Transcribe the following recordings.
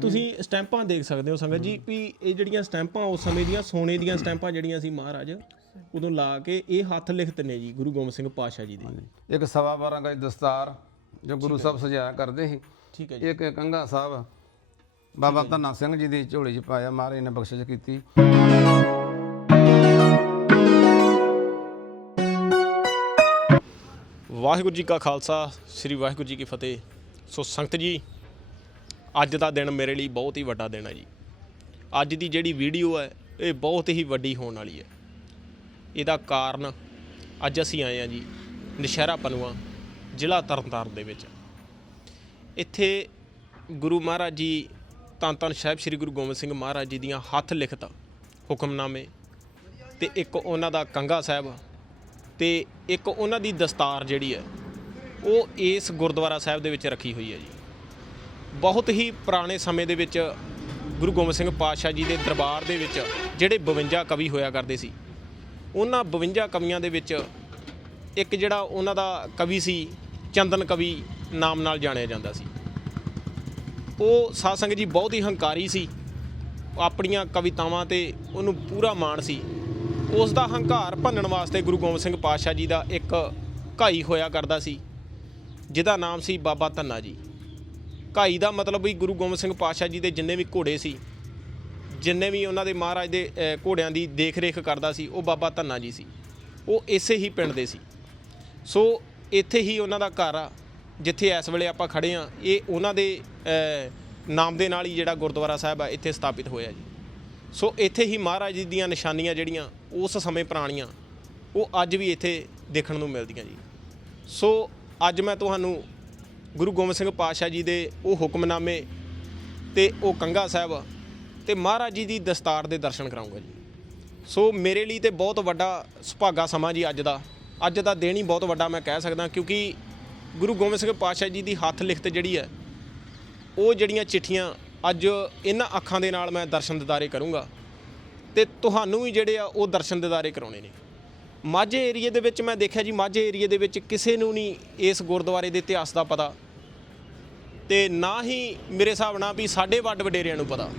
ਤੁਸੀਂ ਸਟੈਂਪਾਂ ਦੇਖ ਸਕਦੇ ਹੋ ਸੰਗਤ ਜੀ ਵੀ ਇਹ ਜਿਹੜੀਆਂ ਸਟੈਂਪਾਂ ਉਸ ਸਮੇਂ ਦੀਆਂ ਸੋਨੇ ਦੀਆਂ ਸਟੈਂਪਾਂ ਜਿਹੜੀਆਂ ਸੀ ਮਹਾਰਾਜ ਉਦੋਂ ਲਾ ਕੇ ਇਹ ਹੱਥ ਲਿਖਤ ਨੇ ਜੀ ਗੁਰੂ ਗੋਬਿੰਦ ਸਿੰਘ ਪਾਤਸ਼ਾਹ ਜੀ ਦੇ। ਇੱਕ ਸਵਾ ਬਾਰਾਂ ਗਜ ਦਸਤਾਰ ਜੋ ਗੁਰੂ ਸਾਹਿਬ ਸਜਾਇਆ ਕਰਦੇ ਸੀ। ਠੀਕ ਹੈ ਜੀ। ਇੱਕ ਕੰਗਾ ਸਾਹਿਬ ਬਾਬਾ ਧੰਨਾ ਸਿੰਘ ਜੀ ਦੀ ਝੋਲੀ 'ਚ ਪਾਇਆ ਮਹਾਰਾਜ ਨੇ ਬਖਸ਼ਿਸ਼ ਕੀਤੀ। ਵਾਹਿਗੁਰੂ ਜੀ ਕਾ ਖਾਲਸਾ ਸ੍ਰੀ ਵਾਹਿਗੁਰੂ ਜੀ ਕੀ ਫਤਿਹ। ਸੋ ਸੰਗਤ ਜੀ ਅੱਜ ਦਾ ਦਿਨ ਮੇਰੇ ਲਈ ਬਹੁਤ ਹੀ ਵੱਡਾ ਦਿਨ ਹੈ ਜੀ। ਅੱਜ ਦੀ ਜਿਹੜੀ ਵੀਡੀਓ ਹੈ, ਇਹ ਬਹੁਤ ਹੀ ਵੱਡੀ ਹੋਣ ਵਾਲੀ ਹੈ। ਇਹਦਾ ਕਾਰਨ ਅੱਜ ਅਸੀਂ ਆਏ ਹਾਂ ਜੀ ਨਸ਼ਹਿਰਾ ਪਨੂਆ, ਜ਼ਿਲ੍ਹਾ ਤਰਨਤਾਰਨ ਦੇ ਵਿੱਚ। ਇੱਥੇ ਗੁਰੂ ਮਹਾਰਾਜ ਜੀ, ਧੰਨ ਧੰਨ ਸਾਹਿਬ ਸ੍ਰੀ ਗੁਰੂ ਗੋਬਿੰਦ ਸਿੰਘ ਮਹਾਰਾਜ ਜੀ ਦੀਆਂ ਹੱਥ ਲਿਖਤ ਹੁਕਮਨਾਮੇ ਤੇ ਇੱਕ ਉਹਨਾਂ ਦਾ ਕੰਗਾ ਸਾਹਿਬ ਤੇ ਇੱਕ ਉਹਨਾਂ ਦੀ ਦਸਤਾਰ ਜਿਹੜੀ ਹੈ, ਉਹ ਇਸ ਗੁਰਦੁਆਰਾ ਸਾਹਿਬ ਦੇ ਵਿੱਚ ਰੱਖੀ ਹੋਈ ਹੈ ਜੀ। ਬਹੁਤ ਹੀ ਪੁਰਾਣੇ ਸਮੇਂ ਦੇ ਵਿੱਚ ਗੁਰੂ ਗੋਬਿੰਦ ਸਿੰਘ ਪਾਤਸ਼ਾਹ ਜੀ ਦੇ ਦਰਬਾਰ ਦੇ ਵਿੱਚ ਜਿਹੜੇ 52 ਕਵੀ ਹੋਇਆ ਕਰਦੇ ਸੀ, ਉਹਨਾਂ 52 ਕਵੀਆਂ ਦੇ ਵਿੱਚ ਇੱਕ ਜਿਹੜਾ ਉਹਨਾਂ ਦਾ ਕਵੀ ਸੀ, ਚੰਦਨ ਕਵੀ ਨਾਮ ਨਾਲ ਜਾਣਿਆ ਜਾਂਦਾ ਸੀ। ਉਹ ਸਾਧ ਜੀ ਬਹੁਤ ਹੀ ਹੰਕਾਰੀ ਸੀ, ਆਪਣੀਆਂ ਕਵਿਤਾਵਾਂ ਤੇ ਉਹਨੂੰ ਪੂਰਾ ਮਾਣ ਸੀ। ਉਸ ਦਾ ਹੰਕਾਰ ਭੰਨਣ ਵਾਸਤੇ ਗੁਰੂ ਗੋਬਿੰਦ ਸਿੰਘ ਪਾਤਸ਼ਾਹ ਜੀ ਦਾ ਇੱਕ ਘਾਈ ਹੋਇਆ ਕਰਦਾ ਸੀ, ਜਿਹਦਾ ਨਾਮ ਸੀ ਬਾਬਾ ਧੰਨਾ ਜੀ। ਘਾਈ ਦਾ ਮਤਲਬ ਵੀ ਗੁਰੂ ਗੋਬਿੰਦ ਸਿੰਘ ਪਾਤਸ਼ਾਹ ਜੀ ਦੇ ਜਿੰਨੇ ਵੀ ਘੋੜੇ ਸੀ, ਜਿੰਨੇ ਵੀ ਉਹਨਾਂ ਦੇ ਮਹਾਰਾਜ ਦੇ ਘੋੜਿਆਂ ਦੀ ਦੇਖ-ਰੇਖ ਕਰਦਾ ਸੀ, ਉਹ ਬਾਬਾ ਧੰਨਾ ਜੀ ਸੀ। ਉਹ ਇਸੇ ਹੀ ਪਿੰਡ ਦੇ ਸੀ। ਸੋ ਇੱਥੇ ਹੀ ਉਹਨਾਂ ਦਾ ਘਰ ਆ, ਜਿੱਥੇ ਇਸ ਵੇਲੇ ਆਪਾਂ ਖੜੇ ਆ ਇਹ ਉਹਨਾਂ ਦੇ ਨਾਮ ਦੇ ਨਾਲ ਹੀ ਜਿਹੜਾ ਗੁਰਦੁਆਰਾ ਸਾਹਿਬ ਆ, ਇੱਥੇ ਸਥਾਪਿਤ ਹੋਇਆ ਜੀ। ਸੋ ਇੱਥੇ ਹੀ ਮਹਾਰਾਜ ਜੀ ਦੀਆਂ ਨਿਸ਼ਾਨੀਆਂ ਜਿਹੜੀਆਂ, ਉਸ ਸਮੇਂ ਪੁਰਾਣੀਆਂ, ਉਹ ਅੱਜ ਵੀ ਇੱਥੇ ਦੇਖਣ ਨੂੰ ਮਿਲਦੀਆਂ ਜੀ। ਸੋ ਅੱਜ ਮੈਂ ਤੁਹਾਨੂੰ ਗੁਰੂ ਗੋਬਿੰਦ ਸਿੰਘ ਪਾਤਸ਼ਾਹ ਜੀ ਦੇ ਉਹ ਹੁਕਮਨਾਮੇ ਤੇ ਉਹ ਕੰਗਾ ਸਾਹਿਬ ਤੇ ਮਹਾਰਾਜ ਜੀ ਦੀ ਦਸਤਾਰ ਦੇ ਦਰਸ਼ਨ ਕਰਾਉਂਗਾ ਜੀ। ਸੋ ਮੇਰੇ ਲਈ ਤੇ ਬਹੁਤ ਵੱਡਾ ਸੁਭਾਗਾ ਸਮਾਂ ਜੀ ਅੱਜ ਦਾ। ਅੱਜ ਦਾ ਦਿਨ ਹੀ ਬਹੁਤ ਵੱਡਾ ਮੈਂ ਕਹਿ ਸਕਦਾ ਕਿਉਂਕਿ ਗੁਰੂ ਗੋਬਿੰਦ ਸਿੰਘ ਪਾਤਸ਼ਾਹ ਜੀ ਦੀ ਹੱਥ ਲਿਖਤ ਜਿਹੜੀ ਹੈ, ਉਹ ਜਿਹੜੀਆਂ ਚਿੱਠੀਆਂ ਅੱਜ ਇਹਨਾਂ ਅੱਖਾਂ ਦੇ ਨਾਲ ਮੈਂ ਦਰਸ਼ਨ ਦਿਦਾਰੇ ਕਰੂੰਗਾ ਤੇ ਤੁਹਾਨੂੰ ਵੀ ਜਿਹੜੇ ਆ ਉਹ ਦਰਸ਼ਨ ਦਿਦਾਰੇ ਕਰਾਉਣੇ ਨੇ। ਮਾਝੇ ਏਰੀਏ ਦੇ ਵਿੱਚ ਮੈਂ ਦੇਖਿਆ ਜੀ, ਮਾਝੇ ਏਰੀਏ ਦੇ ਵਿੱਚ ਕਿਸੇ ਨੂੰ ਨਹੀਂ ਇਸ ਗੁਰਦੁਆਰੇ ਦੇ ਇਤਿਹਾਸ ਦਾ ਪਤਾ। ਤੇ ਨਾ ਹੀ ਮੇਰੇ ਹਿਸਾਬ ਨਾਲ ਵੀ ਸਾਡੇ ਵੱਡ ਵਡੇਰਿਆਂ ਨੂੰ ਪਤਾ।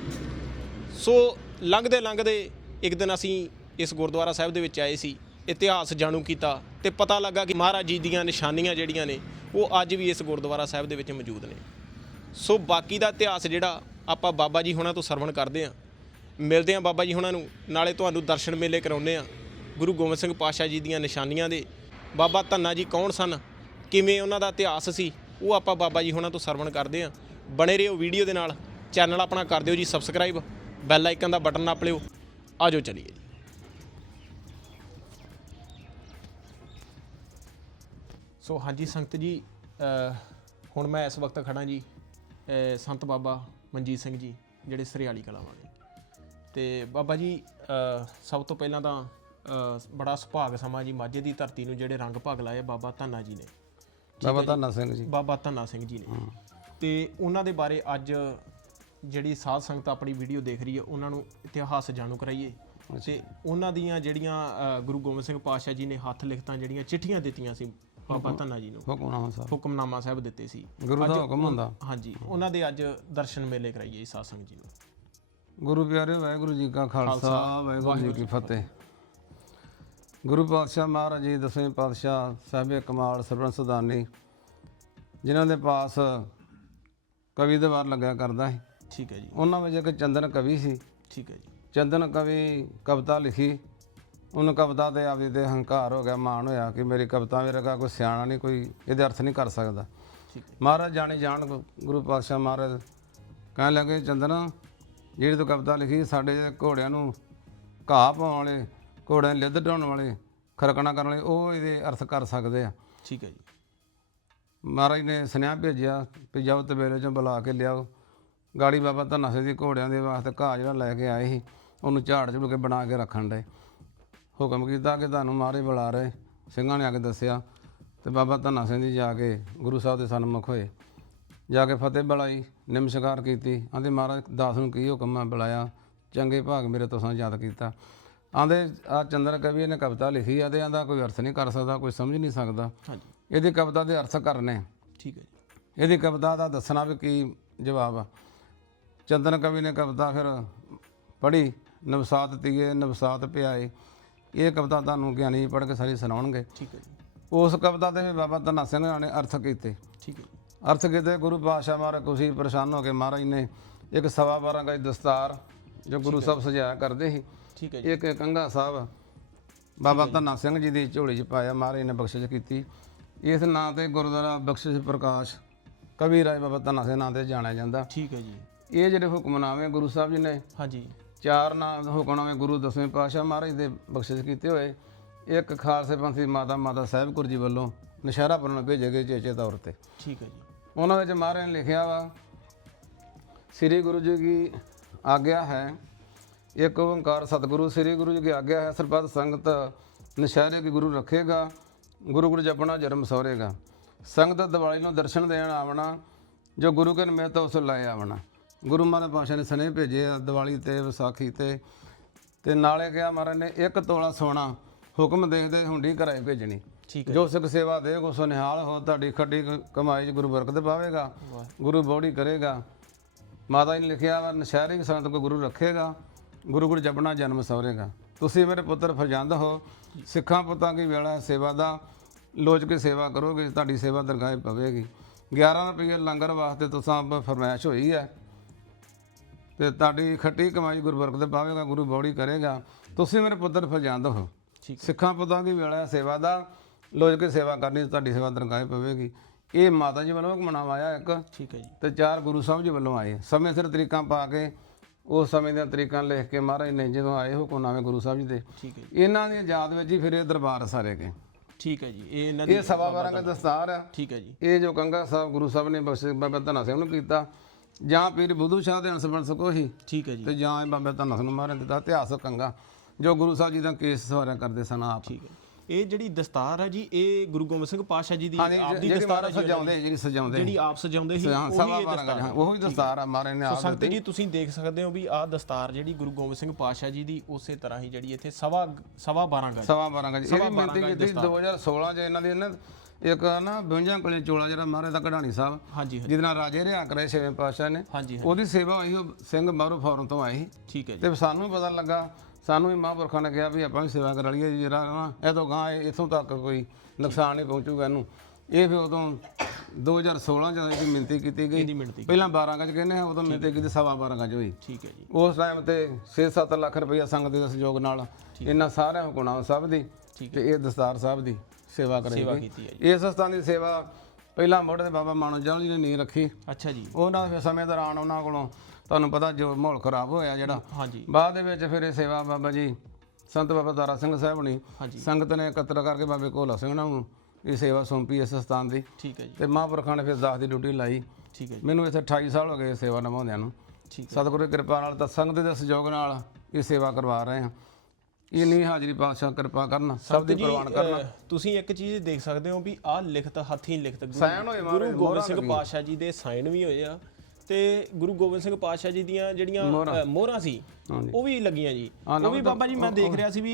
ਸੋ ਲੰਘਦੇ ਲੰਘਦੇ ਇੱਕ ਦਿਨ ਅਸੀਂ ਇਸ ਗੁਰਦੁਆਰਾ ਸਾਹਿਬ ਦੇ ਵਿੱਚ ਆਏ ਸੀ, ਇਤਿਹਾਸ ਜਾਣੂ ਕੀਤਾ ਤੇ ਪਤਾ ਲੱਗਾ ਕਿ ਮਹਾਰਾਜ ਜੀ ਦੀਆਂ ਨਿਸ਼ਾਨੀਆਂ ਜਿਹੜੀਆਂ ਨੇ, ਉਹ ਅੱਜ ਵੀ ਇਸ ਗੁਰਦੁਆਰਾ ਸਾਹਿਬ ਦੇ ਵਿੱਚ ਮੌਜੂਦ ਨੇ। ਸੋ ਬਾਕੀ ਦਾ ਇਤਿਹਾਸ ਜਿਹੜਾ ਆਪਾਂ ਬਾਬਾ ਜੀ ਹੁਣਾਂ ਤੋਂ ਸਰਵਣ ਕਰਦੇ ਆਂ ਮਿਲਦੇ ਆਂ ਬਾਬਾ ਜੀ ਹੁਣਾਂ ਨੂੰ, ਨਾਲੇ ਤੁਹਾਨੂੰ ਦਰਸ਼ਨ ਮੇਲੇ ਕਰਾਉਂਦੇ ਆਂ ਗੁਰੂ ਗੋਬਿੰਦ ਸਿੰਘ ਪਾਤਸ਼ਾਹ ਜੀ ਦੀਆਂ ਨਿਸ਼ਾਨੀਆਂ ਦੇ। ਬਾਬਾ ਧੰਨਾ ਜੀ ਕੌਣ ਸਨ? ਕਿਵੇਂ ਉਹਨਾਂ ਦਾ ਇਤਿਹਾਸ ਸੀ? ਉਹ ਆਪਾਂ ਬਾਬਾ ਜੀ ਹੁਣਾਂ ਤੋਂ ਸਰਵਣ ਕਰਦੇ ਆਂ ਬਣੇ ਰਹੋ ਵੀਡੀਓ ਦੇ ਨਾਲ। ਚੈਨਲ ਆਪਣਾ ਕਰ ਦਿਓ ਜੀ ਸਬਸਕ੍ਰਾਈਬ ਬੈਲ ਆਈਕਨ ਦਾ ਬਟਨ ਨਾਪ ਲਿਓ। ਆਜੋ ਚਲੀਏ ਜੀ। ਸੋ ਹਾਂਜੀ ਸੰਗਤ ਜੀ ਹੁਣ ਮੈਂ ਇਸ ਵਕਤ ਖੜਾ ਜੀ ਸੰਤ ਬਾਬਾ ਮਨਜੀਤ ਸਿੰਘ ਜੀ, ਜਿਹੜੇ ਸਰਿਆਲੀ ਕਲਾਵਾਂ ਦੇ ਤੇ ਬਾਬਾ ਜੀ ਸਭ ਤੋਂ ਪਹਿਲਾਂ ਤਾਂ ਅ, ਬੜਾ ਸੁਭਾਗ ਸਮਾਂ ਜੀ। ਮਾਝੇ ਦੀ ਧਰਤੀ ਨੂੰ ਜਿਹੜੇ ਰੰਗ ਭਾਗ ਲਾਏ ਬਾਬਾ ਧੰਨਾ ਜੀ ਨੇ। ਬਾਬਾ ਧੰਨਾ ਸਿੰਘ ਜੀ। ਬਾਬਾ ਧੰਨਾ ਸਿੰਘ ਜੀ ਨੇ। ਤੇ ਉਹਨਾਂ ਦੇ ਬਾਰੇ ਅੱਜ ਜਿਹੜੀ ਸਾਧ ਸੰਗਤ ਆਪਣੀ ਵੀਡੀਓ ਦੇਖ ਰਹੀ ਹੈ ਉਹਨਾਂ ਨੂੰ ਇਤਿਹਾਸ ਜਾਣੂ ਕਰਾਈਏ। ਤੇ ਉਹਨਾਂ ਦੀਆਂ ਜਿਹੜੀਆਂ ਅ, ਗੁਰੂ ਗੋਬਿੰਦ ਸਿੰਘ ਪਾਤਸ਼ਾਹ ਜੀ ਨੇ ਹੱਥ ਲਿਖਤਾਂ ਜਿਹੜੀਆਂ ਚਿੱਠੀਆਂ ਦਿੱਤੀਆਂ ਸੀ ਬਾਬਾ ਧੰਨਾ ਜੀ ਨੂੰ। ਹੁਕਮਨਾਮਾ ਸਾਹਿਬ। ਹੁਕਮਨਾਮਾ ਸਾਹਿਬ ਦਿੱਤੇ ਸੀ। ਗੁਰੂ ਦਾ ਹੁਕਮ ਹੁੰਦਾ। ਹਾਂਜੀ। ਉਹਨਾਂ ਦੇ ਅੱਜ ਦਰਸ਼ਨ ਮੇਲੇ ਕਰਾਈਏ ਸਾਧ ਸੰਗਤ ਜੀ ਨੂੰ। ਗੁਰੂ ਪਿਆਰੇ ਵਾਹਿਗੁਰੂ ਜੀ ਕਾ ਖਾਲਸਾ ਵਾਹਿਗੁਰੂ ਜੀ ਕੀ ਫਤਿਹ। ਗੁਰੂ ਪਾਤਸ਼ਾਹ ਮਹਾਰਾਜ ਜੀ ਦਸਵੇਂ ਪਾਤਸ਼ਾਹ ਸਾਹਿਬੇ ਕਮਾਲ ਸਰਬੰਸ ਸਦਾਨੀ ਜਿਨ੍ਹਾਂ ਦੇ ਪਾਸ ਕਵੀ ਦੇ ਵਾਰ ਲੱਗਿਆ ਕਰਦਾ ਹੈ ਠੀਕ ਹੈ ਜੀ। ਉਹਨਾਂ ਵਿੱਚ ਇੱਕ ਚੰਦਨ ਕਵੀ ਸੀ। ਠੀਕ ਹੈ ਜੀ। ਚੰਦਨ ਕਵੀ ਕਵਿਤਾ ਲਿਖੀ। ਉਹਨੂੰ ਕਵਿਤਾ ਤੇ ਆਪਦੇ ਤੇ ਹੰਕਾਰ ਹੋ ਗਿਆ ਮਾਣ ਹੋਇਆ ਕਿ ਮੇਰੀ ਕਵਿਤਾ ਵਰਗਾ ਕੋਈ ਸਿਆਣਾ ਨਹੀਂ ਕੋਈ ਇਹਦੇ ਅਰਥ ਨਹੀਂ ਕਰ ਸਕਦਾ। ਮਹਾਰਾਜ ਜਾਣੇ ਜਾਣ ਗੁਰੂ ਪਾਤਸ਼ਾਹ ਮਹਾਰਾਜ ਕਹਿਣ ਲੱਗੇ ਚੰਦਨ ਜਿਹੜੀ ਤੂੰ ਕਵਿਤਾ ਲਿਖੀ ਸਾਡੇ ਘੋੜਿਆਂ ਨੂੰ ਘਾਹ ਪਾਉਣ ਵਾਲੇ ਘੋੜਿਆਂ ਦੀ ਲਿੱਦ ਢਾਉਣ ਵਾਲੇ ਖਰਕਣਾ ਕਰਨ ਵਾਲੇ ਉਹ ਇਹਦੇ ਅਰਥ ਕਰ ਸਕਦੇ ਆ। ਠੀਕ ਹੈ ਜੀ। ਮਹਾਰਾਜ ਨੇ ਸੁਨੇਹਾ ਭੇਜਿਆ ਵੀ ਜਾਓ ਤਬੇਲੇ ਚੋਂ ਬੁਲਾ ਕੇ ਲਿਆਓ। ਗਾੜੀ ਬਾਬਾ ਧੰਨਾ ਸਿੰਘ ਦੀ ਘੋੜਿਆਂ ਦੇ ਵਾਸਤੇ ਘਾਹ ਜਿਹੜਾ ਲੈ ਕੇ ਆਏ ਸੀ ਉਹਨੂੰ ਝਾੜ ਝੁੜ ਕੇ ਬਣਾ ਕੇ ਰੱਖਣ ਦੇ। ਹੁਕਮ ਕੀਤਾ ਕਿ ਤੁਹਾਨੂੰ ਮਾਰੇ ਬੁਲਾ ਰਹੇ। ਸਿੰਘਾਂ ਨੇ ਆ ਕੇ ਦੱਸਿਆ ਤੇ ਬਾਬਾ ਧੰਨਾ ਸਿੰਘ ਜੀ ਜਾ ਕੇ ਗੁਰੂ ਸਾਹਿਬ ਦੇ ਸਨਮੁਖ ਹੋਏ। ਜਾ ਕੇ ਫਤਿਹ ਬੁਲਾਈ ਨਿਮਸ਼ਕਾਰ ਕੀਤੀ। ਆਂਦੇ ਮਹਾਰਾਜ ਦਾਸ ਨੂੰ ਕੀ ਹੁਕਮ ਮੈਂ ਬੁਲਾਇਆ? ਚੰਗੇ ਭਾਗ ਮੇਰੇ ਤੋਂ ਯਾਦ ਕੀਤਾ। ਆਂਦੇ ਆ ਚੰਦਰ ਕਵੀ ਨੇ ਕਵਿਤਾ ਲਿਖੀ ਆ ਤੇ ਆਂਦਾ ਕੋਈ ਅਰਥ ਨਹੀਂ ਕਰ ਸਕਦਾ ਕੋਈ ਸਮਝ ਨਹੀਂ ਸਕਦਾ। ਹਾਂਜੀ। ਇਹਦੀ ਕਵਿਤਾ ਦੇ ਅਰਥ ਕਰਨੇ। ਠੀਕ ਹੈ ਜੀ। ਇਹਦੀ ਕਵਿਤਾ ਦਾ ਦੱਸਣਾ ਵੀ ਕੀ ਜਵਾਬ ਆ। ਚੰਦਨ ਕਵੀ ਨੇ ਕਵਿਤਾ ਫਿਰ ਪੜ੍ਹੀ ਨਵਸਾਤ ਤੀਏ ਨਵਸਾਤ ਪਿਆਏ ਇਹ ਕਵਿਤਾ ਤੁਹਾਨੂੰ ਗਿਆਨੀ ਪੜ੍ਹ ਕੇ ਸਾਰੀ ਸੁਣਾਉਣਗੇ। ਠੀਕ ਹੈ ਜੀ। ਉਸ ਕਵਿਤਾ ਦੇ ਬਾਬਾ ਧੰਨਾ ਸਿੰਘ ਨੇ ਅਰਥ ਕੀਤੇ। ਠੀਕ ਹੈ ਅਰਥ ਕੀਤੇ ਗੁਰੂ ਪਾਤਸ਼ਾਹ ਮਹਾਰਾਜ ਕੁਸੀ ਪਰੇਸ਼ਾਨ ਹੋ ਕੇ ਮਹਾਰਾਜ ਨੇ ਇੱਕ ਸਵਾ ਬਾਰਾਂ ਗਜ ਦਸਤਾਰ ਜੋ ਗੁਰੂ ਸਾਹਿਬ ਸਜਾਇਆ ਕਰਦੇ ਸੀ। ਠੀਕ ਹੈ ਜੀ। ਇੱਕ ਕੰਗਾ ਸਾਹਿਬ ਬਾਬਾ ਧੰਨਾ ਸਿੰਘ ਜੀ ਦੀ ਝੋਲੀ 'ਚ ਪਾਇਆ ਮਹਾਰਾਜ ਨੇ ਬਖਸ਼ਿਸ਼ ਕੀਤੀ। ਇਸ ਨਾਂ ਤੇ ਗੁਰਦੁਆਰਾ ਬਖਸ਼ਿਸ਼ ਪ੍ਰਕਾਸ਼ ਕਵੀ ਰਾਏ ਬਾਬਾ ਧੰਨਾ ਸਿੰਘ ਨਾਂ ਤੇ ਜਾਣਿਆ ਜਾਂਦਾ। ਠੀਕ ਹੈ ਜੀ। ਇਹ ਜਿਹੜੇ ਹੁਕਮਨਾਮੇ ਗੁਰੂ ਸਾਹਿਬ ਜੀ ਨੇ ਹਾਂਜੀ। ਚਾਰ ਨਾਮ ਹੁਕਮਨਾਮੇ ਗੁਰੂ ਦਸਵੇਂ ਪਾਤਸ਼ਾਹ ਮਹਾਰਾਜ ਦੇ ਬਖਸ਼ਿਸ਼ ਕੀਤੇ ਹੋਏ। ਇੱਕ ਖਾਲਸੇ ਪੰਥੀ ਮਾਤਾ ਮਾਤਾ ਸਾਹਿਬ ਗੁਰੂ ਜੀ ਵੱਲੋਂ ਨਸ਼ਹਿਰਾ ਪਰਣ ਭੇਜੇ ਗਏ ਚੇਚੇ ਤੌਰ ਤੇ। ਠੀਕ ਹੈ ਜੀ। ਉਹਨਾਂ ਵਿੱਚ ਮਹਾਰਾਜ ਨੇ ਲਿਖਿਆ ਵਾ ਸ੍ਰੀ ਗੁਰੂ ਜੀ ਕੀ ਆਗਿਆ ਹੈ ਇੱਕ ਓੰਕਾਰ ਸਤਿਗੁਰੂ ਸ੍ਰੀ ਗੁਰੂ ਜੀ ਕੀ ਆਗਿਆ ਹੈ ਸਰਬੱਤ ਸੰਗਤ ਨਸ਼ਹਿਰੇ ਕੀ ਗੁਰੂ ਰੱਖੇਗਾ ਗੁਰੂ ਗੁਰੂ ਜਪਣਾ ਜਨਮ ਸੌਰੇਗਾ ਸੰਗਤ ਦੀਵਾਲੀ ਨੂੰ ਦਰਸ਼ਨ ਦੇਣ ਆਵਣਾ ਜੋ ਗੁਰੂ ਕੇ ਨਿਮਿਤ ਉਸ ਲਾਏ ਆਵਣਾ। ਗੁਰੂ ਮਹਾਰਾਜ ਪਾਸ਼ਾ ਨੇ ਸਨੇਹ ਭੇਜੇ ਆ ਦੀਵਾਲੀ ਤੇ ਵਿਸਾਖੀ ਤੇ। ਤੇ ਨਾਲੇ ਕਿਹਾ ਮਹਾਰਾਜ ਨੇ ਇੱਕ ਤੋਲਾ ਸੋਨਾ ਹੁਕਮ ਦੇਖਦੇ ਹੁੰਡੀ ਘਰਾਏ ਭੇਜਣੀ। ਠੀਕ ਹੈ। ਜੋ ਸਿੱਖ ਸੇਵਾ ਦੇ ਕੋ ਸੁਨਿਹਾਲ ਹੋ ਤੁਹਾਡੀ ਖੱਡੀ ਕਮਾਈ 'ਚ ਗੁਰੂ ਬਰਕਤ ਪਾਵੇਗਾ ਗੁਰੂ ਬੋੜੀ ਕਰੇਗਾ। ਮਾਤਾ ਜੀ ਨੇ ਲਿਖਿਆ ਵਾ ਨਸ਼ਹਿਰੀ ਸੰਤ ਕੋ ਗੁਰੂ ਰੱਖੇਗਾ। ਗੁਰੂ ਗੁਰੂ ਜਪਣਾ ਜਨਮ ਸਵਰੇਗਾ। ਤੁਸੀਂ ਮੇਰੇ ਪੁੱਤਰ ਫਰਜ਼ੰਦ ਹੋ ਸਿੱਖਾਂ ਪੁੱਤਾਂ ਕੀ ਵੇਲਾ ਸੇਵਾ ਦਾ ਲੋਚ ਕੇ ਸੇਵਾ ਕਰੋਗੇ ਤੁਹਾਡੀ ਸੇਵਾ ਦਰਗਾਹ ਪਵੇਗੀ। 11 ਰੁਪਏ ਲੰਗਰ ਵਾਸਤੇ ਤੁਸਾਂ ਫਰਮਾਇਸ਼ ਹੋਈ ਹੈ ਤੇ ਤੁਹਾਡੀ ਖੱਟੀ ਕਮਾਈ ਗੁਰੂ ਬਰਕਤ ਪਾਵੇਗਾ ਗੁਰੂ ਬੋੜੀ ਕਰੇਗਾ। ਤੁਸੀਂ ਮੇਰੇ ਪੁੱਤਰ ਫਰਜ਼ੰਦ ਹੋ ਸਿੱਖਾਂ ਪੁੱਤਾਂ ਦੀ ਵੇਲਾ ਸੇਵਾ ਦਾ ਲੋਜ ਕੇ ਸੇਵਾ ਕਰਨੀ ਤੁਹਾਡੀ ਸੇਵਾ ਦਰਗਾਹ ਪਵੇਗੀ। ਇਹ ਮਾਤਾ ਜੀ ਵੱਲੋਂ ਹੁਕਮਨਾਮਾ ਆਇਆ ਇੱਕ ਠੀਕ ਹੈ ਜੀ। ਤੇ ਚਾਰ ਗੁਰੂ ਸਾਹਿਬ ਜੀ ਵੱਲੋਂ ਆਏ। ਸਮੇਂ ਸਿਰ ਤਰੀਕਾਂ ਪਾ ਕੇ ਉਸ ਸਮੇਂ ਦੀਆਂ ਤਰੀਕਾਂ ਲਿਖ ਕੇ ਮਹਾਰਾਜ ਨੇ ਜਦੋਂ ਆਏ ਹੁਕਮਨਾਮੇ ਗੁਰੂ ਸਾਹਿਬ ਜੀ ਦੇ ਠੀਕ ਹੈ ਇਹਨਾਂ ਦੀ ਯਾਦ ਵਿੱਚ ਹੀ ਫਿਰ ਇਹ ਦਰਬਾਰ ਸਾਰੇ ਗਏ। ਠੀਕ ਹੈ ਜੀ ਇਹ ਇਹਨਾਂ ਦੀ ਇਹ ਸਵਾ ਬਾਰਾਂ ਦਾ ਦਸਤਾਰ ਆ। ਠੀਕ ਹੈ ਜੀ। ਇਹ ਜੋ ਕੰਗਾ ਸਾਹਿਬ ਗੁਰੂ ਸਾਹਿਬ ਨੇ ਬਖਸ਼ ਬਾਬਾ ਧੰਨਾ ਸਿੰਘ ਨੂੰ ਕੀਤਾ ਜਾਂ ਪੀਰ ਬੁੱਧੂ ਸ਼ਾਹ ਦੇ ਅੰਸ਼ ਬਣ ਸਕੋ ਹੀ। ਠੀਕ ਹੈ ਜੀ। ਤੇ ਜਾਂ ਬਾਬਾ ਧੰਨਾ ਸਿੰਘ ਨੂੰ ਮਹਾਰਾਜ ਦਿੱਤਾ ਇਤਿਹਾਸਕ ਕੰਗਾ ਜੋ ਗੁਰੂ ਸਾਹਿਬ ਜੀ ਦਾ ਕੇਸ ਸਵਾਰਿਆ ਕਰਦੇ ਸਨ ਆਪ। ਠੀਕ ਹੈ ਇਹ ਜਿਹੜੀ ਦਸਤਾਰ ਹੈ ਜੀ ਇਹ ਗੁਰੂ ਗੋਬਿੰਦ ਸਿੰਘ ਪਾਤਸ਼ਾਹ ਜੀ ਦੀ ਹਾਂਜੀ ਆਪ ਦੀ ਜਿਹੜੀ ਦਸਤਾਰ ਹੈ ਸਜਾਉਂਦੇ ਜਿਹੜੀ ਸਜਾਉਂਦੇ ਜਿਹੜੀ ਆਪ ਸਜਾਉਂਦੇ ਸੀ ਉਹੀ ਦਸਤਾਰ ਉਹੀ ਦਸਤਾਰ ਆ ਮਹਾਰਾਜ ਨੇ ਆਪ ਸੰਗਤ ਜੀ ਤੁਸੀਂ ਦੇਖ ਸਕਦੇ ਹੋ ਵੀ ਆਹ ਦਸਤਾਰ ਜਿਹੜੀ ਗੁਰੂ ਗੋਬਿੰਦ ਸਿੰਘ ਪਾਤਸ਼ਾਹ ਜੀ ਦੀ ਉਸੇ ਤਰ੍ਹਾਂ ਹੀ ਜਿਹੜੀ ਇੱਥੇ ਸਵਾ ਸਵਾ 12 ਗਜ। ਸਵਾ ਬਾਰਾਂ ਗਜ। ਇਹ ਸਵਾ ਵੀ ਬਾਰਾਂ ਮਿਹਨਤੀ ਗਜ ਕੀਤੀ 2016 ਚ ਇਹਨਾਂ ਦੀ ਇਹਨਾਂ ਇੱਕ ਨਾ 52 ਕਲੇ ਚੋਲਾ ਜਿਹੜਾ ਮਹਾਰਾਜ ਦਾ ਕਢਾਣੀ ਸਾਹਿਬ ਹਾਂਜੀ ਜਿਹਦੇ ਨਾਲ ਰਾਜੇ ਰਿਆ ਕਰੇ ਛੇਵੇਂ ਪਾਤਸ਼ਾਹ ਨੇ। ਉਹਦੀ ਸੇਵਾ ਹੋਈ ਉਹ ਸਿੰਘ ਮਾਰੂ ਫੌਰਨ ਤੋਂ ਆਏ ਠੀਕ ਹੈ ਜੀ। ਤੇ ਸਾਨੂੰ ਪਤਾ ਲੱਗਾ ਸਾਨੂੰ ਵੀ ਮਹਾਂਪੁਰਖਾਂ ਨੇ ਕਿਹਾ ਵੀ ਆਪਾਂ ਵੀ ਸੇਵਾ ਕਰ ਲਈਏ ਜਿਹੜਾ ਨਾ ਇਹ ਤੋਂ ਗਾਂ ਇਥੋਂ ਤੱਕ ਕੋਈ ਨੁਕਸਾਨ ਨਹੀਂ ਪਹੁੰਚੂਗਾ ਇਹਨੂੰ। ਇਹ ਫਿਰ ਉਦੋਂ 2016 ਚ ਇਹਦੀ ਮਿਹਨਤੀ ਕੀਤੀ ਗਈ ਮਿਣਤੀ ਪਹਿਲਾਂ 12 ਗਜ ਕਹਿੰਦੇ ਆ ਉਦੋਂ ਮਿਹਨਤੀ ਕੀਤੀ ਸਵਾ 12 ਗਜ ਹੋਈ। ਠੀਕ ਹੈ ਜੀ। ਉਸ ਟਾਈਮ ਤੇ 6-7 ਲੱਖ ਰੁਪਈਆ ਸੰਗਤ ਦੇ ਸਹਿਯੋਗ ਨਾਲ ਇਹਨਾਂ ਸਾਰਿਆਂ ਹੁਕਮਾਂ ਸਾਹਿਬ ਦੀ ਤੇ ਇਹ ਦਸਤਾਰ ਸਾਹਿਬ ਦੀ ਸੇਵਾ ਸੇਵਾ ਕਰੇਗੀ ਕੀਤੀ ਹੈ ਇਸ ਸਥਾਨ ਦੀ ਸੇਵਾ ਪਹਿਲਾਂ ਮੋਢੇ ਤੇ ਬਾਬਾ ਮਾਨੋ ਜੀ ਨੇ ਨੀਂਹ ਰੱਖੀ। ਅੱਛਾ ਜੀ। ਉਹਨਾਂ ਦੇ ਸਮੇਂ ਦੌਰਾਨ ਉਹਨਾਂ ਕੋਲੋਂ ਤੁਹਾਨੂੰ ਪਤਾ ਜੋ ਮਾਹੌਲ ਖਰਾਬ ਹੋਇਆ ਜਿਹੜਾ। ਹਾਂਜੀ। ਬਾਅਦ ਦੇ ਵਿੱਚ ਫਿਰ ਇਹ ਸੇਵਾ ਬਾਬਾ ਜੀ ਸੰਤ ਬਾਬਾ ਦਾਰਾ ਸਿੰਘ ਸਾਹਿਬ ਨੇ ਸੰਗਤ ਨੇ ਇਕੱਤਰ ਕਰਕੇ ਬਾਬੇ ਕੋਲਾ ਸਿੰਘ ਨੂੰ ਇਹ ਸੇਵਾ ਸੌਂਪੀ ਇਸ ਸਥਾਨ ਦੀ। ਠੀਕ ਹੈ ਜੀ। ਤੇ ਮਹਾਂਪੁਰਖਾਂ ਨੇ ਫਿਰ ਦਾਸ ਦੀ ਡਿਊਟੀ ਲਾਈ। ਠੀਕ ਹੈ ਜੀ। ਮੈਨੂੰ ਇੱਥੇ 28 ਸਾਲ ਹੋ ਗਏ ਸੇਵਾ ਨਿਭਾਉਂਦਿਆਂ ਨੂੰ। ਠੀਕ ਸਤਿਗੁਰੂ ਦੀ ਕਿਰਪਾ ਨਾਲ ਤਾਂ ਸੰਗਤ ਦੇ ਸਹਿਯੋਗ ਨਾਲ ਇਹ ਸੇਵਾ ਕਰਵਾ ਰਹੇ ਹਾਂ। ਇੰਨੀ ਹਾਜ਼ਰੀ ਪਾਤਸ਼ਾਹ ਕਿਰਪਾ ਕਰਨ ਸਭ ਦੀ ਪ੍ਰਵਾਨ ਕਰਨ। ਤੁਸੀਂ ਇੱਕ ਚੀਜ਼ ਦੇਖ ਸਕਦੇ ਹੋ ਵੀ ਆਹ ਲਿਖਤ ਹੱਥੀਂ ਲਿਖਤ ਗੁਰੂ- ਗੋਬਿੰਦ ਸਿੰਘ। ਪਾਤਸ਼ਾਹ ਜੀ ਦੇ ਸਾਈਨ ਵੀ ਹੋਏ ਆ। ਤੇ ਗੁਰੂ ਗੋਬਿੰਦ ਸਿੰਘ ਪਾਤਸ਼ਾਹ ਜੀ ਦੀਆਂ ਜਿਹੜੀਆਂ ਮੋਹਰਾਂ। ਸੀ ਉਹ ਵੀ ਲੱਗੀਆਂ ਜੀ। ਉਹ ਵੀ ਬਾਬਾ ਜੀ ਮੈਂ ਦੇਖ ਰਿਹਾ ਸੀ ਵੀ